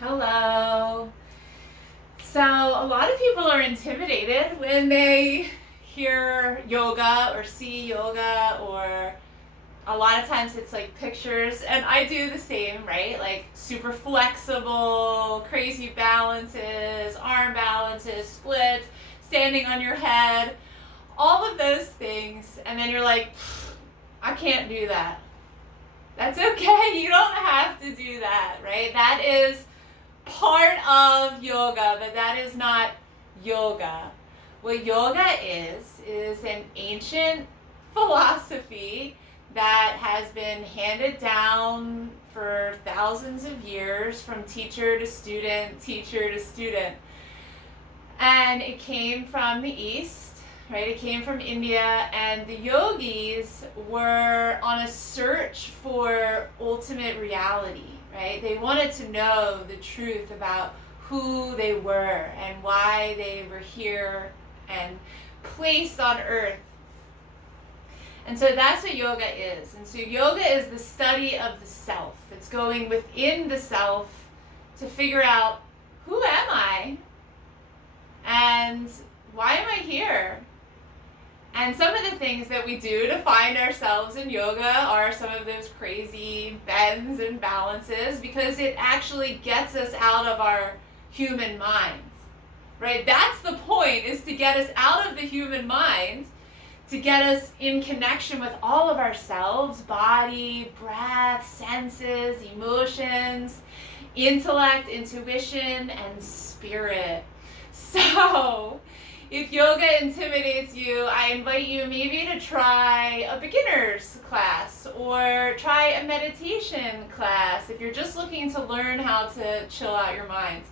Hello. So a lot of people are intimidated when they hear yoga or see yoga, or a lot of times it's like pictures, and I do the same, right? Like super flexible, crazy balances, arm balances, splits, standing on your head, all of those things, and then you're like, I can't do that. That's okay. You don't have to do that, right? That is part of yoga, but that is not yoga. What yoga is an ancient philosophy that has been handed down for thousands of years from teacher to student, teacher to student. And it came from the East, right? It came from India, and the yogis were on a search for ultimate reality, right? They wanted to know the truth about who they were and why they were here and placed on earth. And so that's what yoga is. And so yoga is the study of the self. It's going within the self to figure out, who am I? And why am I here? And some of the things that we do to find ourselves in yoga are some of those crazy bends and balances, because it actually gets us out of our human minds, right? That's the point, is to get us out of the human mind, to get us in connection with all of ourselves, body, breath, senses, emotions, intellect, intuition, and spirit. So if yoga intimidates you, I invite you maybe to try a beginner's class or try a meditation class if you're just looking to learn how to chill out your mind.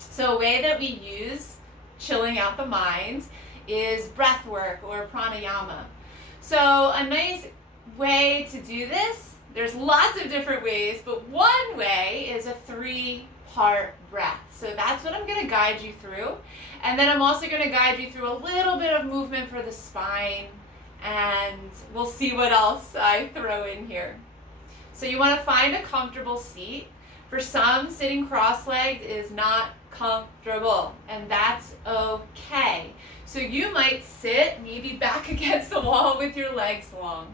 So a way that we use chilling out the mind is breath work or pranayama. So a nice way to do this, there's lots of different ways, but one way is a 3-part breath. So that's what I'm going to guide you through. And then I'm also going to guide you through a little bit of movement for the spine, and we'll see what else I throw in here. So you want to find a comfortable seat. For some, sitting cross-legged is not comfortable, and that's okay. So you might sit maybe back against the wall with your legs long.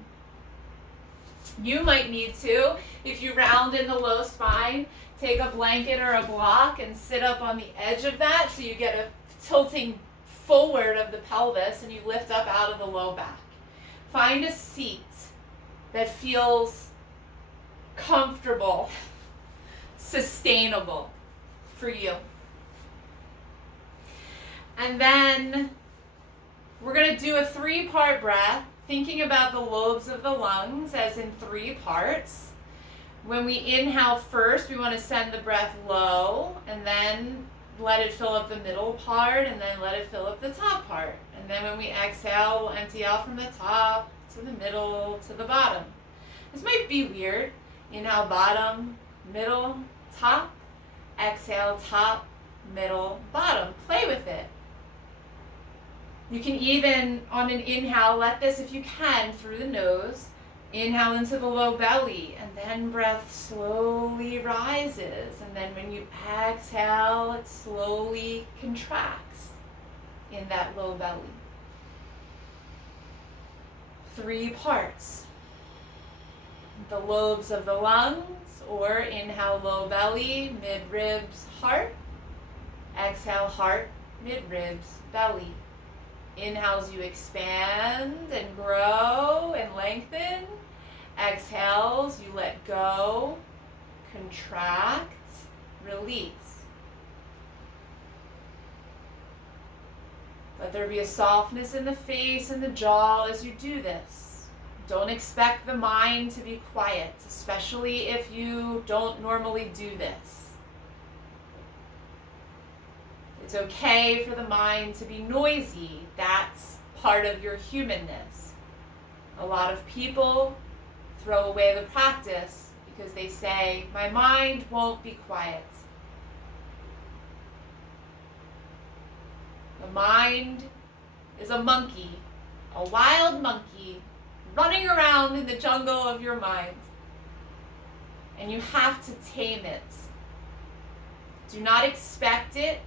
You might need to, if you round in the low spine, take a blanket or a block and sit up on the edge of that, so you get a tilting forward of the pelvis and you lift up out of the low back. Find a seat that feels comfortable, sustainable for you. And then we're going to do a 3-part breath, thinking about the lobes of the lungs as in 3 parts. When we inhale first, we want to send the breath low, and then let it fill up the middle part, and then let it fill up the top part. And then when we exhale, we'll empty out from the top to the middle to the bottom. This might be weird. Inhale, bottom, middle, top. Exhale, top, middle, bottom. Play with it. You can even, on an inhale, let this, if you can, through the nose. Inhale into the low belly, and then breath slowly rises. And then when you exhale, it slowly contracts in that low belly. 3 parts. The lobes of the lungs, or inhale, low belly, mid-ribs, heart. Exhale, heart, mid-ribs, belly. Inhales, you expand and grow and lengthen. Exhales, you let go, contract, release. Let there be a softness in the face and the jaw as you do this. Don't expect the mind to be quiet, especially if you don't normally do this. It's okay for the mind to be noisy. That's part of your humanness. A lot of people throw away the practice because they say, my mind won't be quiet. The mind is a monkey, a wild monkey, running around in the jungle of your mind. And you have to tame it. Do not expect it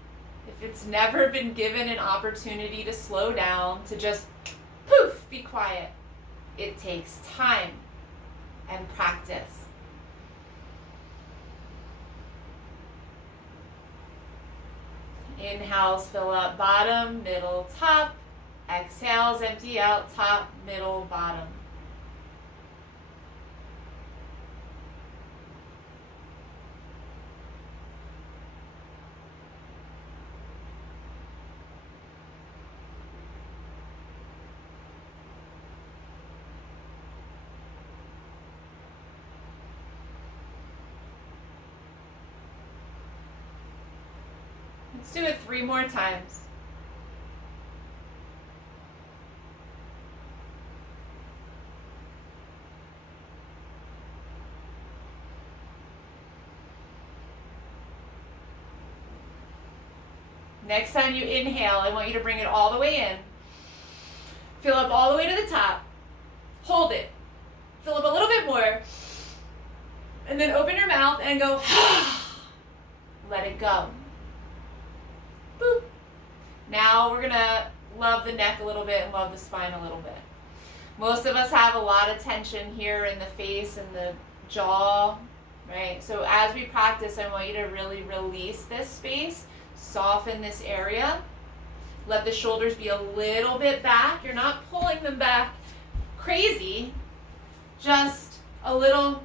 if it's never been given an opportunity to slow down, to just poof, be quiet. It takes time and practice. Inhales, fill up bottom, middle, top. Exhales, empty out, top, middle, bottom. Let's do it 3 more times. Next time you inhale, I want you to bring it all the way in. Fill up all the way to the top. Hold it. Fill up a little bit more. And then open your mouth and go, let it go. Boop. Now we're going to love the neck a little bit and love the spine a little bit. Most of us have a lot of tension here in the face and the jaw, right? So as we practice, I want you to really release this space, soften this area. Let the shoulders be a little bit back. You're not pulling them back crazy, just a little,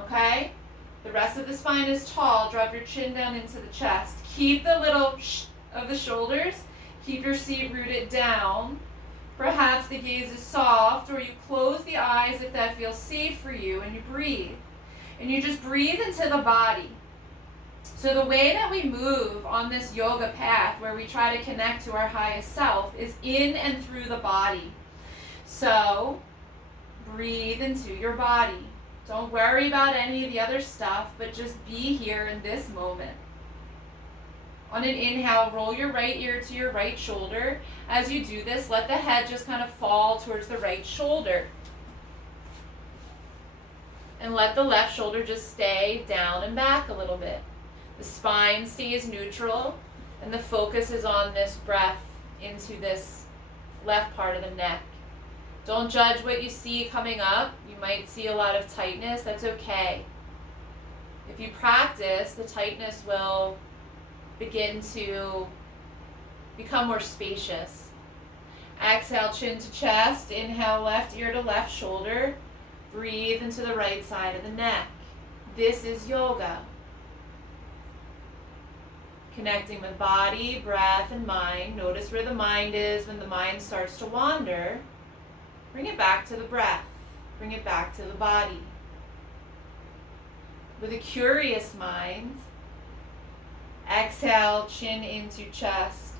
okay? The rest of the spine is tall. Drop your chin down into the chest. Keep the little of the shoulders. Keep your seat rooted down. Perhaps the gaze is soft, or you close the eyes if that feels safe for you, and you breathe. And you just breathe into the body. So the way that we move on this yoga path, where we try to connect to our highest self, is in and through the body. So breathe into your body. Don't worry about any of the other stuff, but just be here in this moment. On an inhale, roll your right ear to your right shoulder. As you do this, let the head just kind of fall towards the right shoulder. And let the left shoulder just stay down and back a little bit. The spine stays neutral, and the focus is on this breath into this left part of the neck. Don't judge what you see coming up. You might see a lot of tightness. That's okay. If you practice, the tightness will begin to become more spacious. Exhale, chin to chest. Inhale, left ear to left shoulder. Breathe into the right side of the neck. This is yoga. Connecting with body, breath, and mind. Notice where the mind is when the mind starts to wander. Bring it back to the breath. Bring it back to the body. With a curious mind, exhale, chin into chest.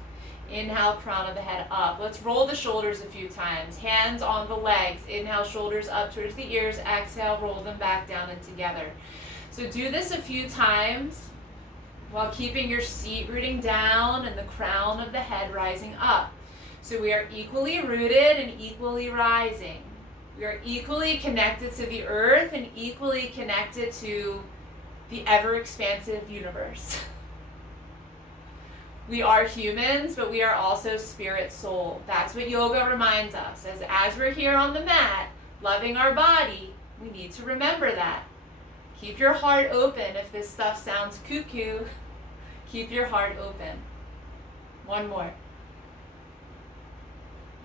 Inhale, crown of the head up. Let's roll the shoulders a few times. Hands on the legs. Inhale, shoulders up towards the ears. Exhale, roll them back down and together. So do this a few times while keeping your seat rooting down and the crown of the head rising up. So we are equally rooted and equally rising. We are equally connected to the earth and equally connected to the ever-expansive universe. We are humans, but we are also spirit soul. That's what yoga reminds us. As we're here on the mat, loving our body, we need to remember that. Keep your heart open. If this stuff sounds cuckoo, keep your heart open. One more.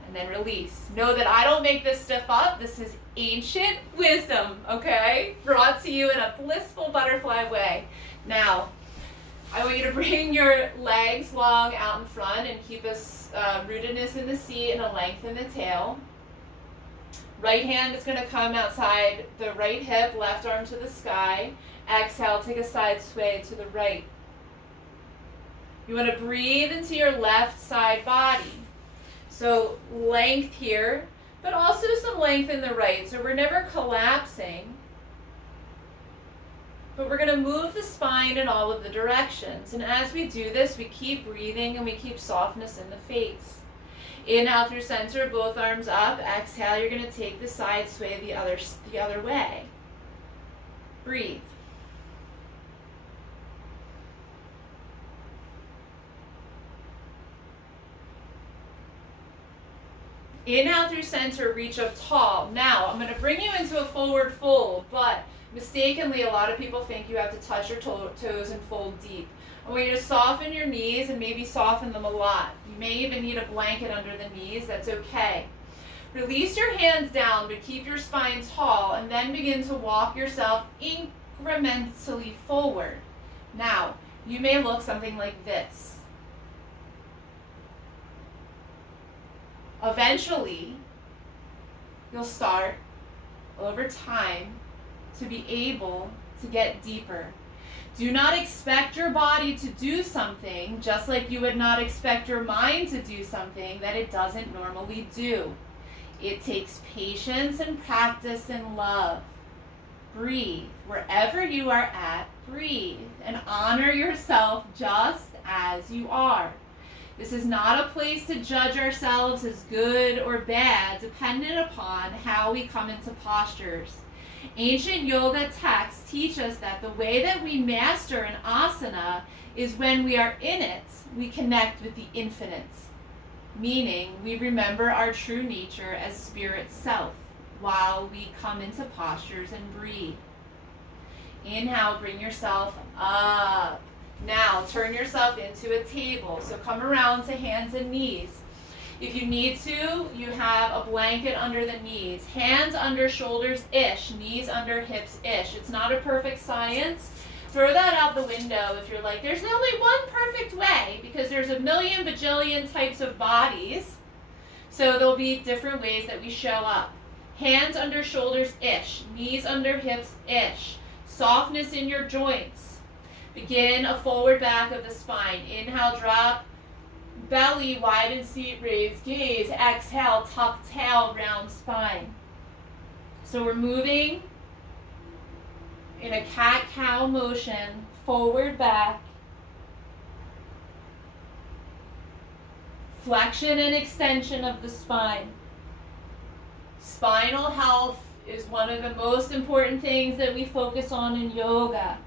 And then release. Know that I don't make this stuff up. This is ancient wisdom, okay? Brought to you in a blissful butterfly way. Now, I want you to bring your legs long out in front and keep a rootedness in the seat and a length in the tail. Right hand is going to come outside the right hip, left arm to the sky. Exhale, take a side sway to the right. You want to breathe into your left side body. So length here, but also some length in the right. So we're never collapsing, but we're going to move the spine in all of the directions. And as we do this, we keep breathing and we keep softness in the face. Inhale through center, both arms up. Exhale, you're going to take the side sway the other way. Breathe. Inhale through center, reach up tall. Now, I'm going to bring you into a forward fold, but mistakenly, a lot of people think you have to touch your toes and fold deep. I want you to soften your knees and maybe soften them a lot. You may even need a blanket under the knees. That's okay. Release your hands down, but keep your spine tall, and then begin to walk yourself incrementally forward. Now, you may look something like this. Eventually, you'll start, over time, to be able to get deeper. Do not expect your body to do something just like you would not expect your mind to do something that it doesn't normally do. It takes patience and practice and love. Breathe. Wherever you are at, breathe and honor yourself just as you are. This is not a place to judge ourselves as good or bad, dependent upon how we come into postures. Ancient yoga texts teach us that the way that we master an asana is when we are in it, we connect with the infinite, meaning we remember our true nature as spirit self while we come into postures and breathe. Inhale, bring yourself up. Now, turn yourself into a table. So come around to hands and knees. If you need to, you have a blanket under the knees. Hands under shoulders-ish, knees under hips-ish. It's not a perfect science. Throw that out the window if you're like, there's only one perfect way, because there's a million bajillion types of bodies. So there'll be different ways that we show up. Hands under shoulders-ish, knees under hips-ish. Softness in your joints. Begin a forward back of the spine. Inhale, drop. Belly, widen seat, raise, gaze. Exhale, tuck tail, round spine. So we're moving in a cat-cow motion, forward, back. Flexion and extension of the spine. Spinal health is one of the most important things that we focus on in yoga.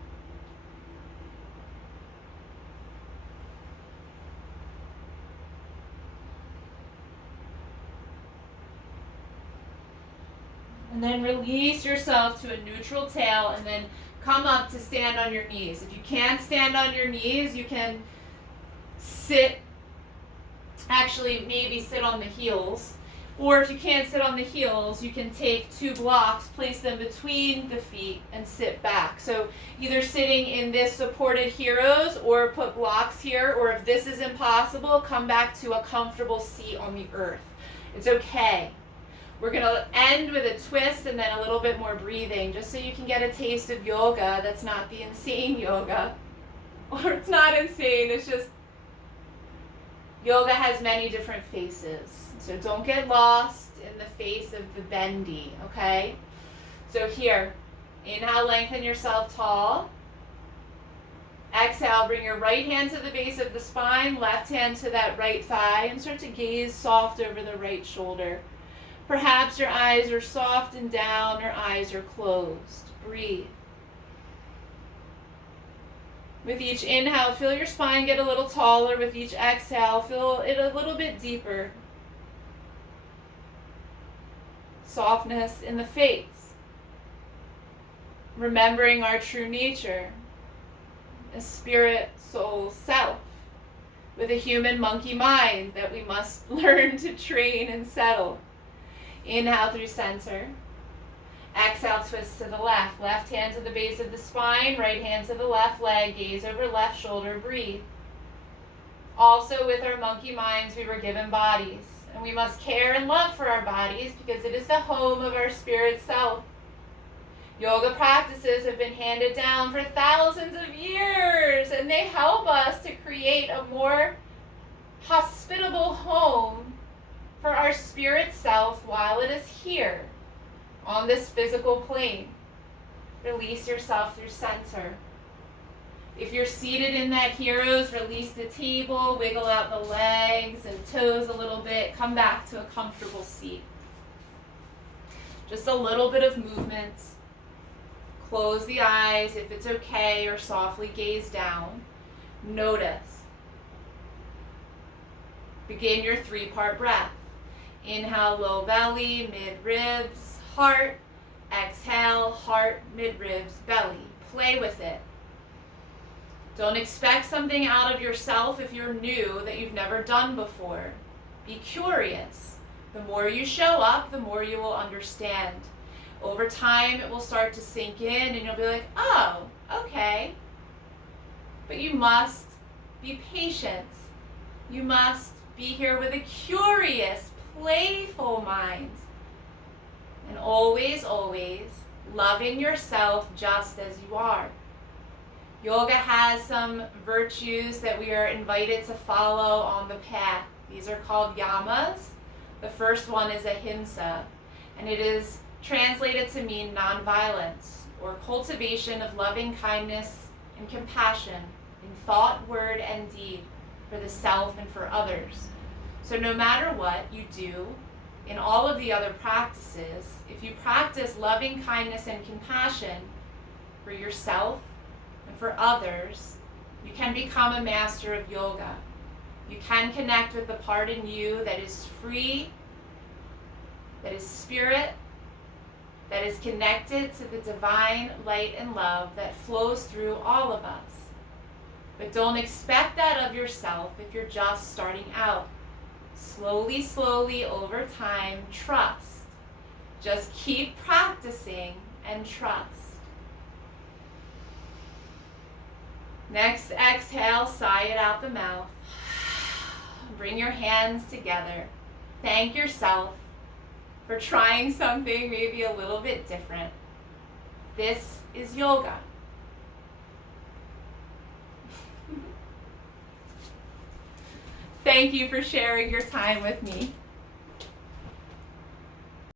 And then release yourself to a neutral tail and then come up to stand on your knees. If you can't stand on your knees, you can sit, actually maybe sit on the heels. Or if you can't sit on the heels, you can take 2 blocks, place them between the feet and sit back. So either sitting in this supported heroes or put blocks here, or if this is impossible, come back to a comfortable seat on the earth. It's okay. We're going to end with a twist and then a little bit more breathing, just so you can get a taste of yoga that's not the insane yoga. Or it's not insane, it's just yoga has many different faces. So don't get lost in the face of the bendy, okay? So here, inhale, lengthen yourself tall. Exhale, bring your right hand to the base of the spine, left hand to that right thigh, and start to gaze soft over the right shoulder. Perhaps your eyes are soft and down, or eyes are closed. Breathe. With each inhale, feel your spine get a little taller. With each exhale, feel it a little bit deeper. Softness in the face. Remembering our true nature, a spirit, soul, self, with a human monkey mind that we must learn to train and settle. Inhale through center. Exhale, twist to the left. Left hand to the base of the spine, right hand to the left leg, gaze over left shoulder, breathe. Also, with our monkey minds, we were given bodies, and we must care and love for our bodies because it is the home of our spirit self. Yoga practices have been handed down for thousands of years, and they help us to create a more hospitable home for our spirit self while it is here on this physical plane. Release yourself through center. If you're seated in that heroes, release the table, wiggle out the legs and toes a little bit, come back to a comfortable seat. Just a little bit of movement. Close the eyes if it's okay, or softly gaze down. Notice. Begin your 3-part breath. Inhale, low belly, mid-ribs, heart. Exhale, heart, mid-ribs, belly. Play with it. Don't expect something out of yourself if you're new that you've never done before. Be curious. The more you show up, the more you will understand. Over time, it will start to sink in and you'll be like, oh, okay. But you must be patient. You must be here with a curious, playful mind. And always, always loving yourself just as you are. Yoga has some virtues that we are invited to follow on the path. These are called yamas. The first one is ahimsa, and it is translated to mean nonviolence, or cultivation of loving kindness and compassion in thought, word, and deed for the self and for others. So no matter what you do in all of the other practices, if you practice loving kindness and compassion for yourself and for others, you can become a master of yoga. You can connect with the part in you that is free, that is spirit, that is connected to the divine light and love that flows through all of us. But don't expect that of yourself if you're just starting out. Slowly, slowly, over time, trust. Just keep practicing and trust. Next, exhale, sigh it out the mouth. Bring your hands together. Thank yourself for trying something maybe a little bit different. This is yoga. Thank you for sharing your time with me.